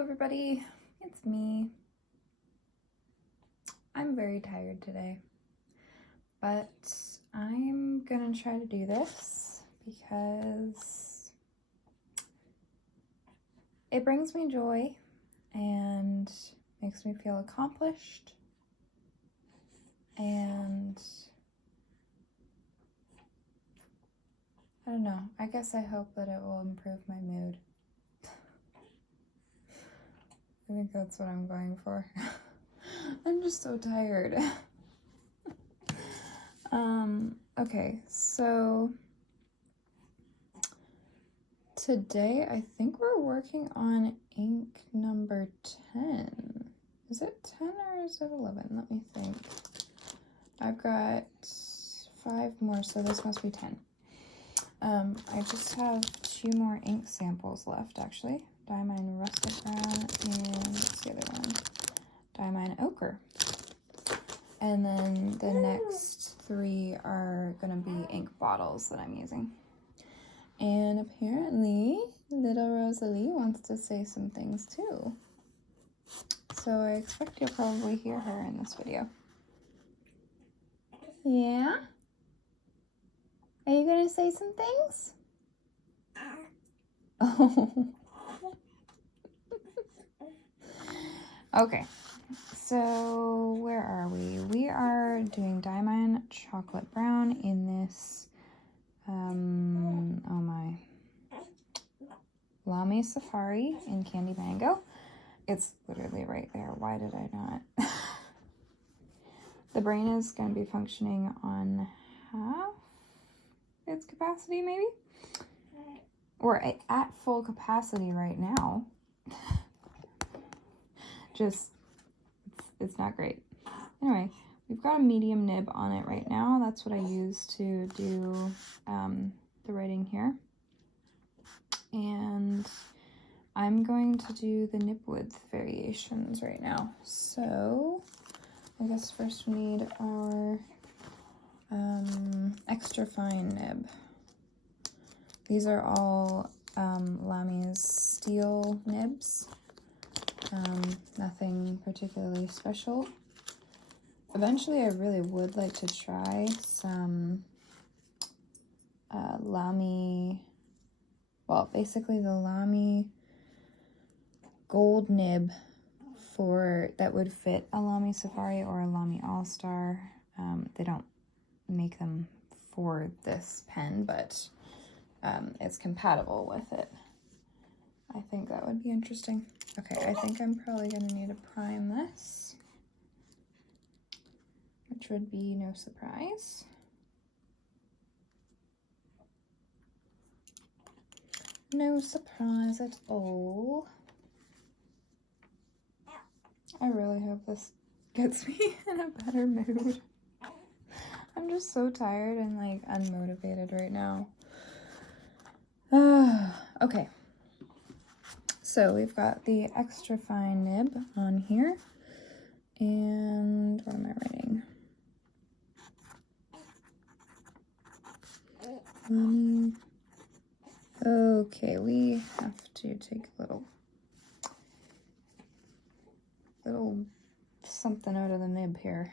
Hello everybody, it's me. I'm very tired today, but I'm gonna try to do this because it brings me joy and makes me feel accomplished, and I don't know, I guess I hope that it will improve my mood. I think that's what I'm going for. I'm just so tired. Okay, so today I think we're working on ink number 10. Is it 10 or is it 11? Let me think. I've got 5 more, so this must be 10. I just have 2 more ink samples left, actually. Diamine Russet Brown and what's the other one? Diamine Ochre. And then the next 3 are going to be ink bottles that I'm using. And apparently, little Rosalie wants to say some things too. So I expect you'll probably hear her in this video. Yeah? Are you going to say some things? Oh. Okay. So where are we? We are doing Diamine Chocolate Brown in this, oh my, Lamy Safari in Candy Mango. It's literally right there. Why did I not? The brain is going to be functioning on half its capacity, maybe? We're at full capacity right now. Just, it's not great. Anyway, we've got a medium nib on it right now. That's what I use to do the writing here. And I'm going to do the nib width variations right now. So I guess first we need our extra fine nib. These are all Lamy's steel nibs. Nothing particularly special. Eventually, I really would like to try some Lamy, well, basically the Lamy gold nib that would fit a Lamy Safari or a Lamy All-Star. They don't make them for this pen, but it's compatible with it. I think that would be interesting. Okay, I think I'm probably going to need to prime this, which would be no surprise. No surprise at all. I really hope this gets me in a better mood. I'm just so tired and like unmotivated right now. Okay. So we've got the extra fine nib on here, and what am I writing? Okay, we have to take a little something out of the nib here.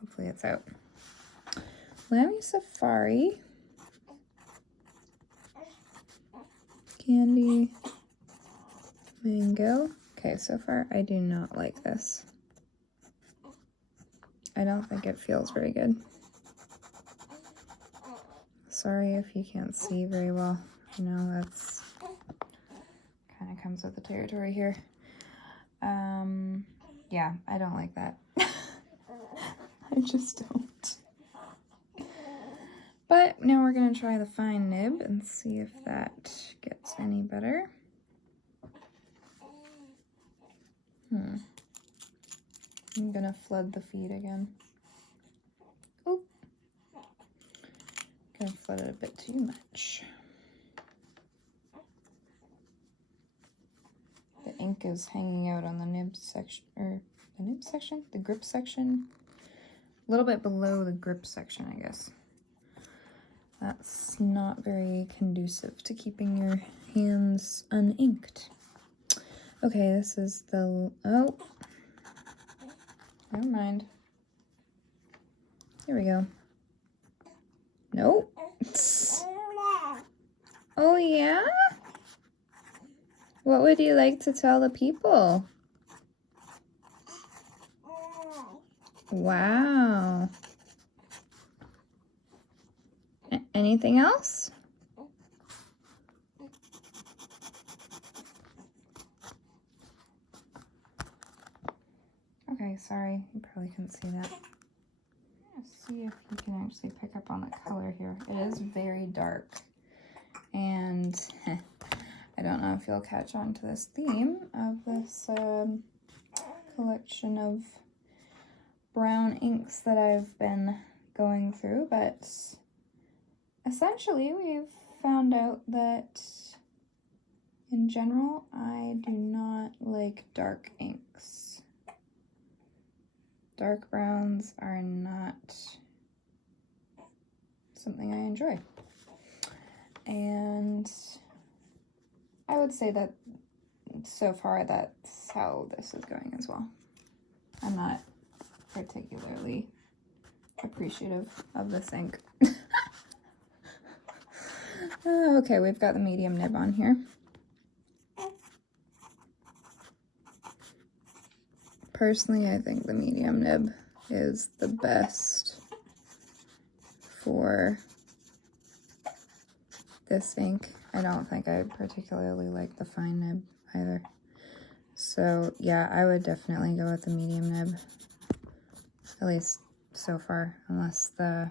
Hopefully it's out. Lamy Safari. Candy Mango. Okay, so far I do not like this. I don't think it feels very good. Sorry if you can't see very well. You know, that's kind of comes with the territory here. Yeah, I don't like that. I just don't. But now we're going to try the fine nib and see if that gets any better. I'm going to flood the feed again. Oop. Going to flood it a bit too much. The ink is hanging out on the nib section, or the nib section? The grip section? A little bit below the grip section, I guess. That's not very conducive to keeping your hands uninked. Okay, this is the, oh, never mind. Here we go. Nope. Oh yeah? What would you like to tell the people? Wow. Anything else? Okay, sorry, you probably couldn't see that. Let's see if you can actually pick up on the color here. It is very dark, and I don't know if you'll catch on to this theme of this collection of brown inks that I've been going through, but essentially we've found out that in general I do not like dark inks. Dark browns are not something I enjoy, and I would say that so far that's how this is going as well. I'm not particularly appreciative of this ink. Okay, we've got the medium nib on here. Personally, I think the medium nib is the best for this ink. I don't think I particularly like the fine nib either. So yeah, I would definitely go with the medium nib, at least so far, unless the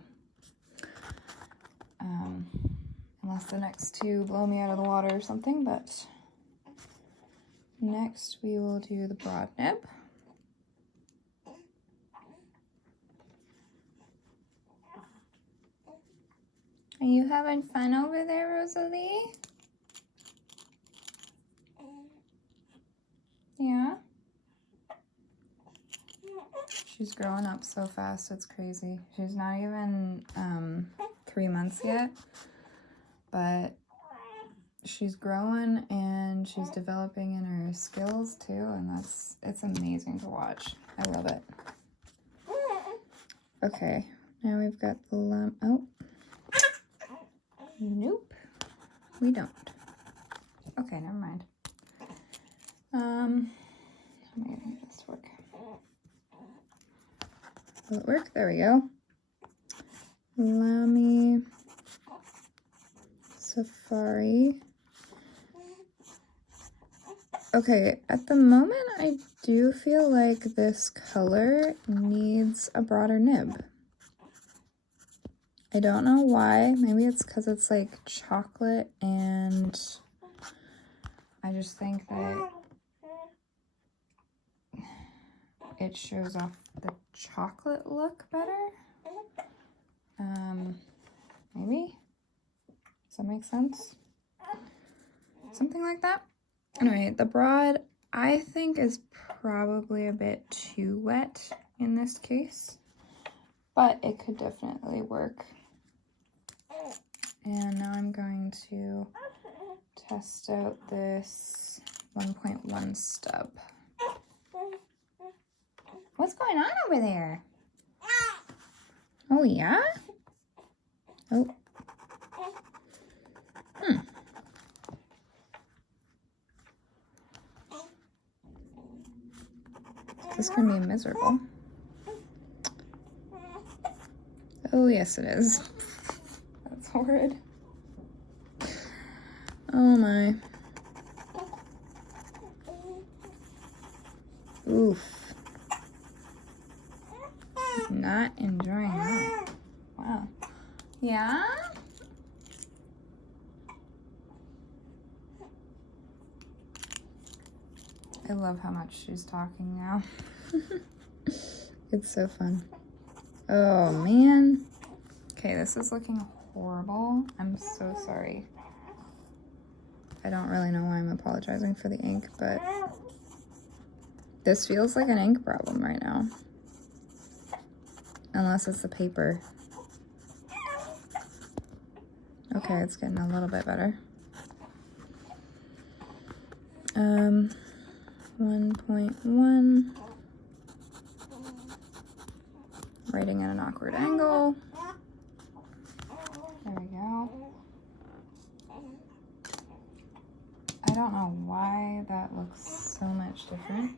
next two blow me out of the water or something. But next we will do the broad nib. Are you having fun over there, Rosalie? Yeah? She's growing up so fast, it's crazy. She's not even 3 months yet, but she's growing and she's developing in her skills too, and it's amazing to watch. I love it. Okay, now we've got the lump. Oh. Nope, we don't. Okay, never mind. How am I gonna make this work? Will it work? There we go. Lamy Safari. Okay, at the moment I do feel like this color needs a broader nib. I don't know why. Maybe it's because it's like chocolate, and I just think that it shows off the chocolate look better. Maybe? Does that make sense? Something like that. Anyway, the broad I think is probably a bit too wet in this case, but it could definitely work. And now I'm going to test out this 1.1 stub. What's going on over there? Oh, yeah? Oh. This is going to be miserable. Oh, yes, it is. That's horrid. Oh, my. Oof. Not enjoying that. Wow. Yeah? I love how much she's talking now. It's so fun. Oh, man. Okay, this is looking horrible. I'm so sorry. I don't really know why I'm apologizing for the ink, but this feels like an ink problem right now. Unless it's the paper. Okay, it's getting a little bit better. 1.1. Writing at an awkward angle. There we go. I don't know why that looks so much different,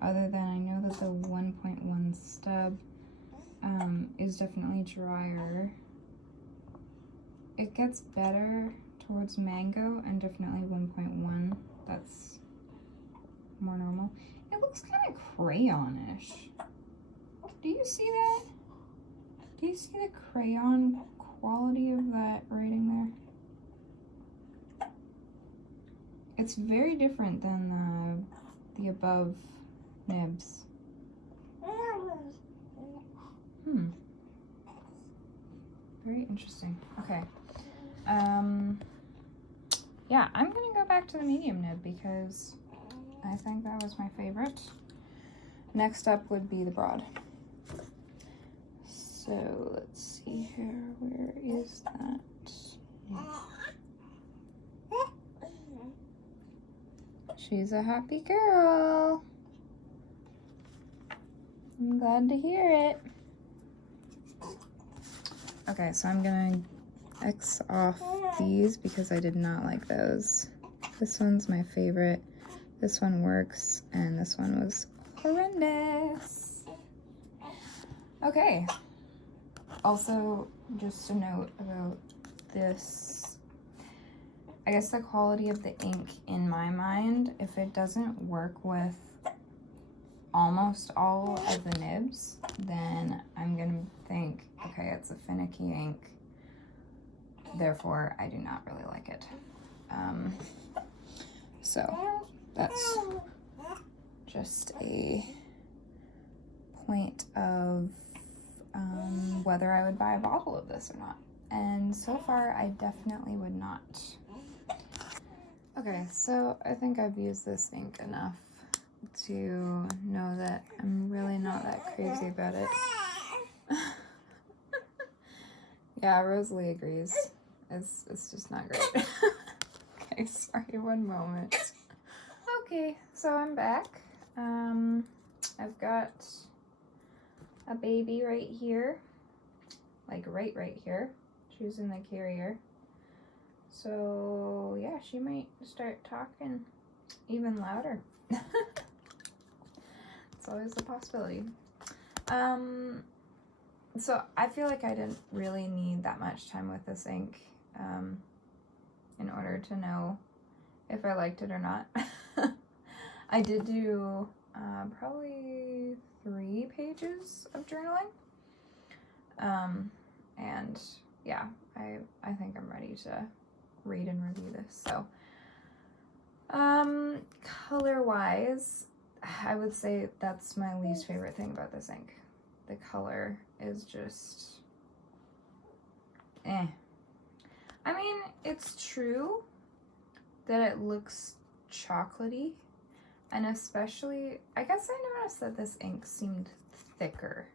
other than I know that the 1.1 stub is definitely drier. It gets better towards mango, and definitely 1.1, that's more normal. It looks kind of crayonish. Do you see that? Do you see the crayon quality of that writing there? It's very different than the above nibs. Very interesting. Okay. Yeah, I'm gonna go back to the medium nib because I think that was my favorite. Next up would be the broad. So let's see here, where is that? She's a happy girl. I'm glad to hear it. Okay, so I'm gonna X off these because I did not like those. This one's my favorite. This one works, and this one was horrendous. Okay. Also, just a note about this. I guess the quality of the ink in my mind, if it doesn't work with almost all of the nibs, then I'm gonna think, okay, it's a finicky ink, therefore I do not really like it. So that's just a point of whether I would buy a bottle of this or not. And so far, I definitely would not. Okay, so I think I've used this ink enough to know that I'm really not that crazy about it. Yeah, Rosalie agrees. It's just not great. Okay, sorry, one moment. Okay, so I'm back. I've got a baby right here, like right here. She's in the carrier. So yeah, she might start talking even louder. It's always a possibility. So I feel like I didn't really need that much time with this ink in order to know if I liked it or not. I did do probably 3 pages of journaling. And yeah, I think I'm ready to read and review this. So color-wise, I would say that's my least favorite thing about this ink. The color is just eh. I mean, it's true that it looks chocolatey, and especially, I guess I noticed that this ink seemed thicker.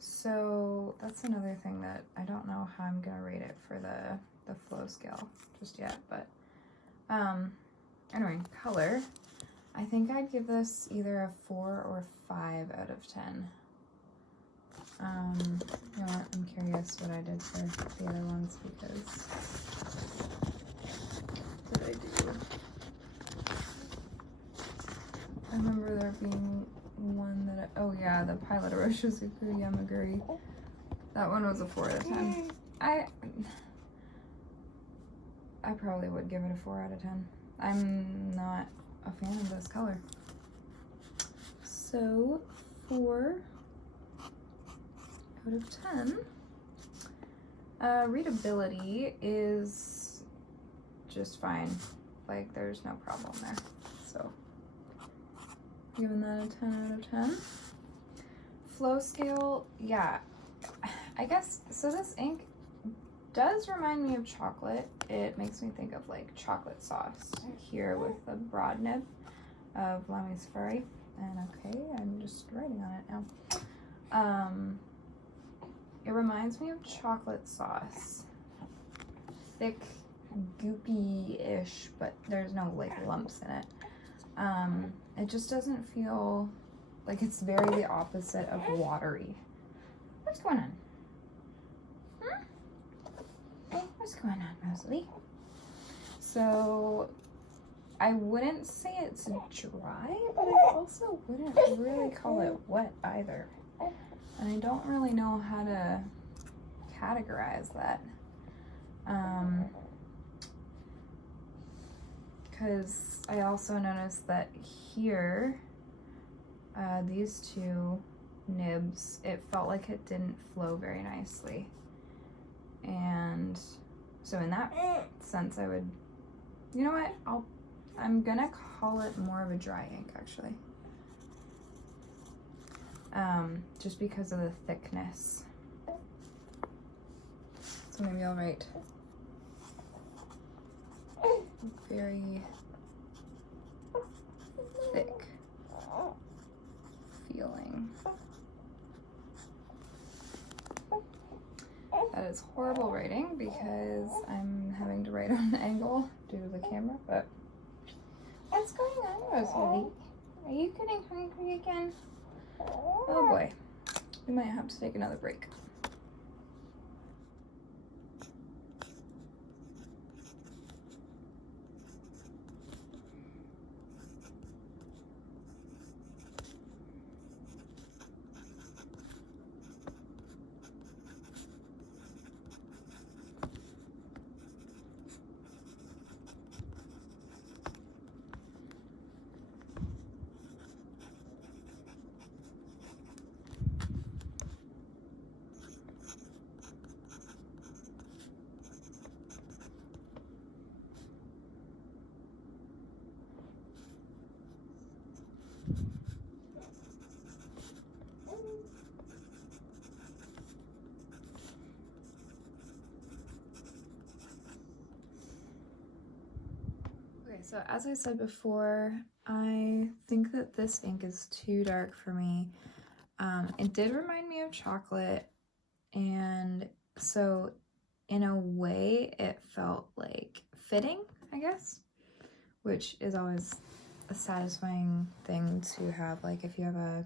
So that's another thing that I don't know how I'm gonna rate it for the flow scale just yet, but anyway, color. I think I'd give this either a 4 or 5 out of 10. You know what, I'm curious what I did for the other ones because what did I do? I remember there being one that oh yeah, the Pilot Oroshizuku Yamaguri. That one was a 4 out of 10. I probably would give it a 4 out of 10. I'm not a fan of this color. So 4 out of 10. Readability is just fine. Like, there's no problem there. So giving that a 10 out of 10. Flow scale, yeah. I guess, so this ink does remind me of chocolate. It makes me think of like chocolate sauce here with the broad nib of Lamy Safari. And okay, I'm just writing on it now. It reminds me of chocolate sauce. thick, goopy-ish, but there's no like lumps in it. It just doesn't feel like, it's very the opposite of watery. What's going on? What's going on, Rosalie? So I wouldn't say it's dry, but I also wouldn't really call it wet either. And I don't really know how to categorize that. Because I also noticed that here, these two nibs, it felt like it didn't flow very nicely. And so in that sense, I would, you know what, I'm gonna call it more of a dry ink actually. Just because of the thickness. So maybe I'll write very thick feeling. That is horrible writing because I'm having to write on an angle due to the camera, but what's going on, Rosalie? Are you getting hungry again? Oh boy, we might have to take another break. So as I said before, I think that this ink is too dark for me. It did remind me of chocolate, and so in a way it felt like fitting, I guess, which is always a satisfying thing to have. Like if you have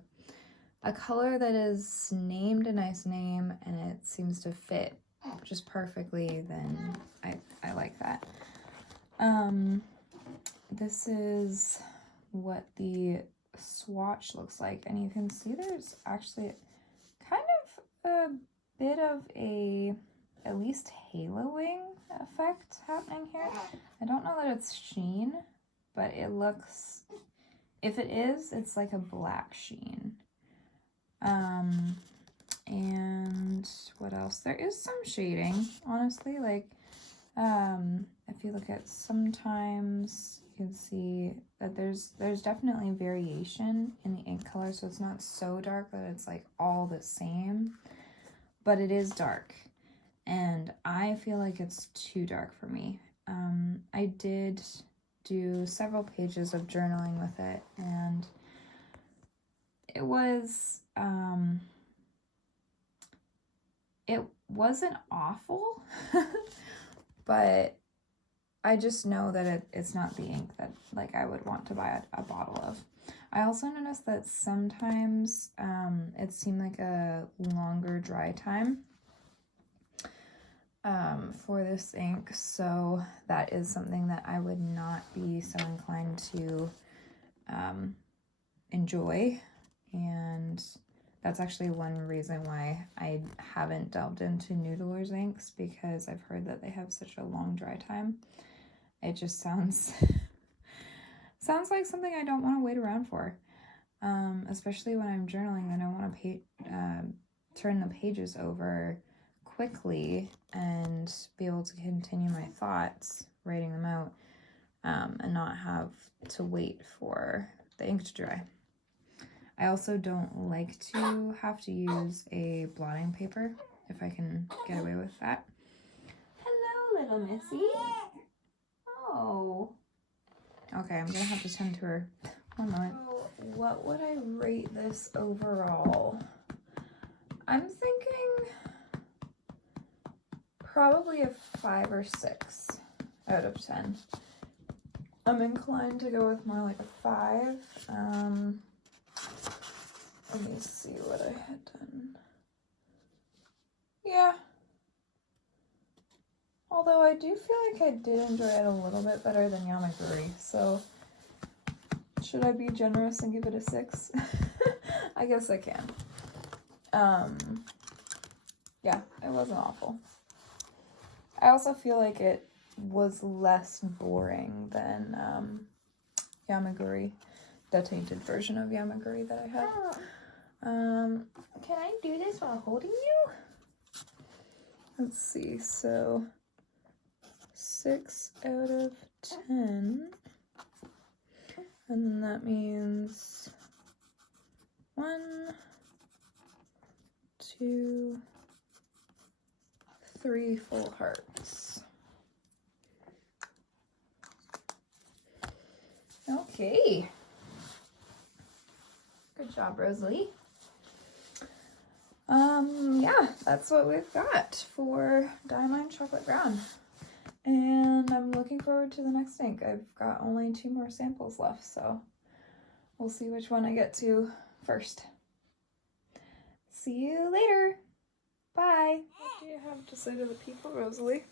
a color that is named a nice name and it seems to fit just perfectly, then I like that. This is what the swatch looks like, and you can see there's actually kind of a bit of a at least haloing effect happening here. I don't know that it's sheen, but it looks, if it is, it's like a black sheen. And what else? There is some shading, honestly, like if you look at, sometimes you can see that there's definitely variation in the ink color, so it's not so dark that it's like all the same, but it is dark, and I feel like it's too dark for me. I did do several pages of journaling with it, and it was it wasn't awful, but I just know that it's not the ink that like I would want to buy a bottle of. I also noticed that sometimes it seemed like a longer dry time for this ink, so that is something that I would not be so inclined to enjoy, and that's actually one reason why I haven't delved into Noodler's inks, because I've heard that they have such a long dry time. It just sounds like something I don't want to wait around for, especially when I'm journaling and I want to turn the pages over quickly and be able to continue my thoughts, writing them out, and not have to wait for the ink to dry. I also don't like to have to use a blotting paper if I can get away with that. Hello, little missy. Oh. Okay, I'm gonna have to tend to her. 1 moment. So, what would I rate this overall? I'm thinking probably a 5 or 6 out of 10. I'm inclined to go with more like a 5. Let me see what I had done. Yeah. Although I do feel like I did enjoy it a little bit better than Yamaguri, so should I be generous and give it a 6? I guess I can. Yeah, it wasn't awful. I also feel like it was less boring than Yamaguri, the tainted version of Yamaguri that I had. Can I do this while holding you? Let's see, so 6 out of 10. And that means 1, 2, 3 full hearts. Okay. Good job, Rosalie. Yeah, that's what we've got for Diamine Chocolate Brown. And I'm looking forward to the next ink. I've got only 2 more samples left, so we'll see which one I get to first. See you later. Bye. What do you have to say to the people, Rosalie?